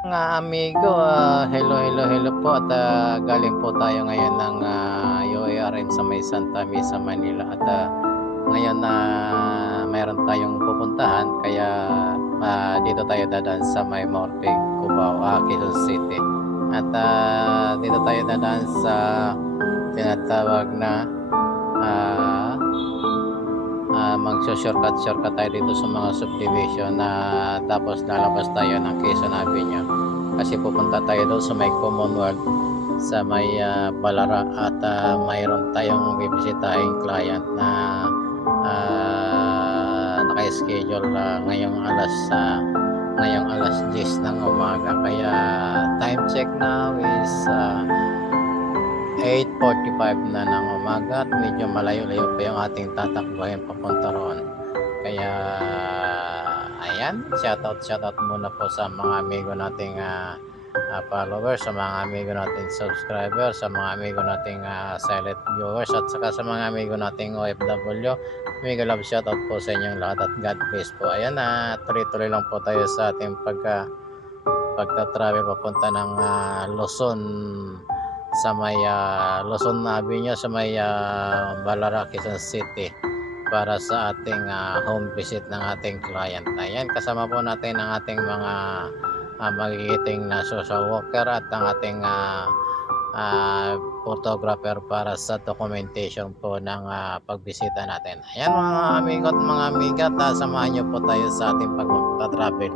Mga amigo, hello po at galing po tayo ngayon ng UARN sa may Santa Mesa, Manila at ngayon na mayroon tayong pupuntahan kaya dito tayo dadaan sa may Morpeg, Cubao, Quezon City at dito tayo dadaan sa tinatawag na ah, magso-shortcut tayo dito sa mga subdivision na tapos lalabas tayo ng Quezon Avenue kasi pupunta tayo doon sa may Commonwealth sa may Balara at mayroon tayong bibisitahin client na naka-schedule ngayong alas 10 ng umaga kaya time check now is 8:45 na ng umaga at medyo malayo-layo pa yung ating tatakbuhin papunta roon. Kaya ayan, shoutout muna po sa mga amigo nating followers, sa mga amigo nating subscribers, sa mga amigo nating silent viewers at saka sa mga amigo nating OFW. Mega love shoutout po sa inyong lahat at God bless po. Ayan tuloy-tuloy lang po tayo sa ating pagta-travel papunta ng Luzon sa may Luzon Avenue sa may Balara, Quezon City para sa ating home visit ng ating client. Ayan, kasama po natin ang ating mga magigiting na social worker at ang ating photographer para sa documentation po ng pagbisita natin. Ayan mga amigo at mga amiga, samahan nyo po tayo sa ating pagta-travel.